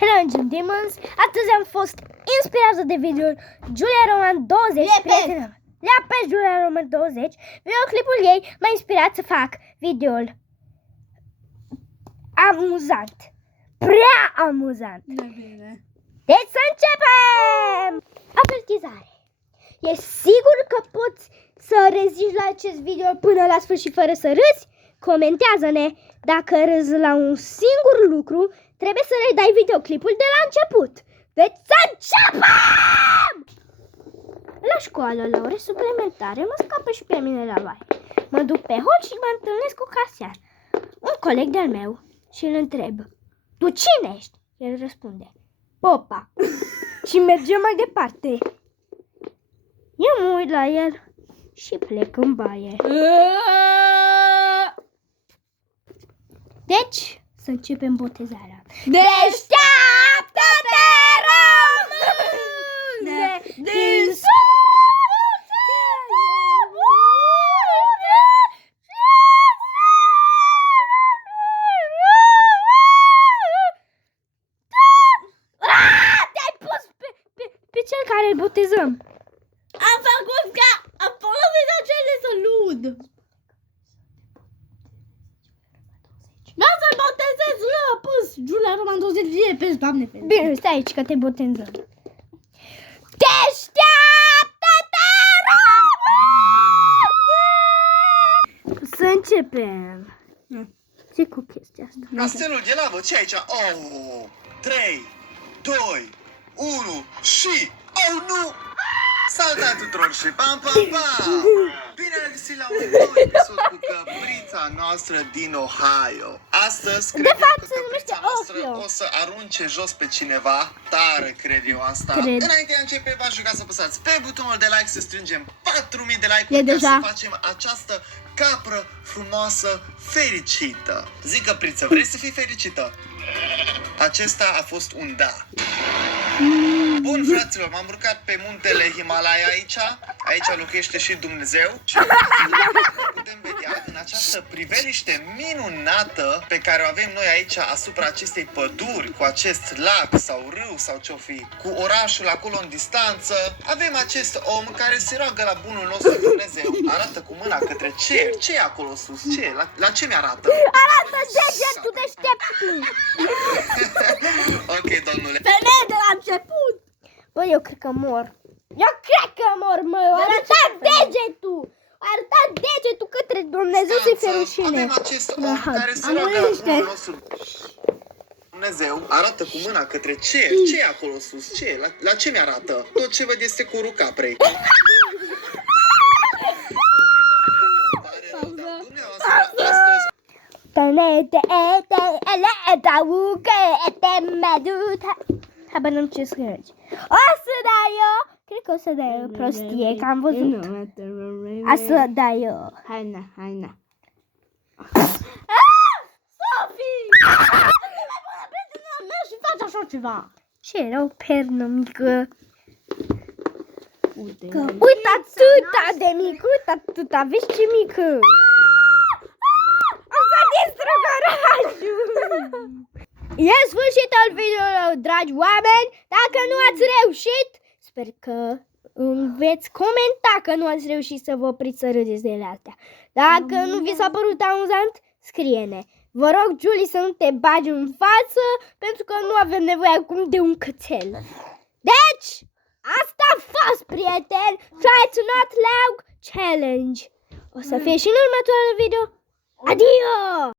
Hello Engine Demons! Astăzi am fost inspirată de videoul Julia Roman 20. Pe Julia Roman 20. Videoclipul ei m-a inspirat să fac videoul amuzant. Prea amuzant. Deci să începem! Avertizare. E sigur că poți să reziști la acest video până la sfârșit fără să râzi? Comentează-ne. Dacă râzi la un singur lucru, trebuie să le dai videoclipul de la început. Deci să începem! La școală, la ore suplimentare, mă scapă și pe mine la baie. Mă duc pe hol și mă întâlnesc cu casier. Un coleg de-al meu și îl întreb: tu cine ești? El răspunde: Popa. Și mergem mai departe. Eu mă uit la el și plec în baie. Deci, să începem botezarea. Deșteaptă-te, române, din te-ai pus pe cel care îl botezăm. Am făcut ca... Am folosit acele să lud. Vreau să-l botezez, a pus Julia Roman 20 de pe doamne. Bine, stai aici că te botezăm. Deșteaptă-te, române! Să începem. Ce cu chestia asta? Castelul de lavă, ce aici? Oh, 3, 2, 1 și... Oh, nu! Salutare tuturor și pam, pam, pam! Bine ați găsit la un nou episod cu căprița noastră din Ohio. Astăzi, cred De fapt, că se numește căprița noastră Ohio. o să arunce jos pe cineva. Tare, cred eu asta. Cred. Înainte de a începe, v-aș ruga să apăsați pe butonul de like, să strângem 4000 de E like-uri ca deja. să facem această capră frumoasă fericită. Zic, căpriță, vrei să fii fericită? Acesta a fost un da. Bun, fraților, m-am urcat pe muntele Himalaya aici. Aici locuiește și Dumnezeu. Și putem vedea în această priveliște minunată pe care o avem noi aici asupra acestei păduri, cu acest lac sau râu sau ce-o fi, cu orașul acolo în distanță. Avem acest om care se roagă la bunul nostru Dumnezeu. Arată cu mâna către cer. Ce e acolo sus? Ce e? La ce mi-arată? Arată degetul deșteptul! Ok, domnule. Femeie de la început. Bă, eu cred că mor. Eu cred că mor, mă! Arăta degetul! Arăta degetul către Dumnezeu să-i fie rușine. Avem acest om care se roagă la bunul nostru Dumnezeu. Arată cu mâna către cer. Ce e acolo sus? Ce e? La ce mi-arată? Tot ce văd este curul caprei. Habar n-am ce scrie aici. O să dai eu. Cred că o să dai eu prostie, că am văzut. O să dai eu. Haina. Sofie! Și faci așa ceva. Ce era o pernă mică? Uite. Uite atâta de mică, uite atâta, vezi ce mică? O să distrug orașul! E sfârșitul videoului, dragi oameni. Dacă nu ați reușit, sper că veți comenta că nu ați reușit să vă opriți să râdeți de ele astea. Dacă nu vi s-a părut amuzant, scrie-ne. Vă rog, Julie, să nu te bagi în față, pentru că nu avem nevoie acum de un cățel. Deci, asta a fost, prieteni. Try to not laugh challenge. O să fie și în următoarele video. Adio!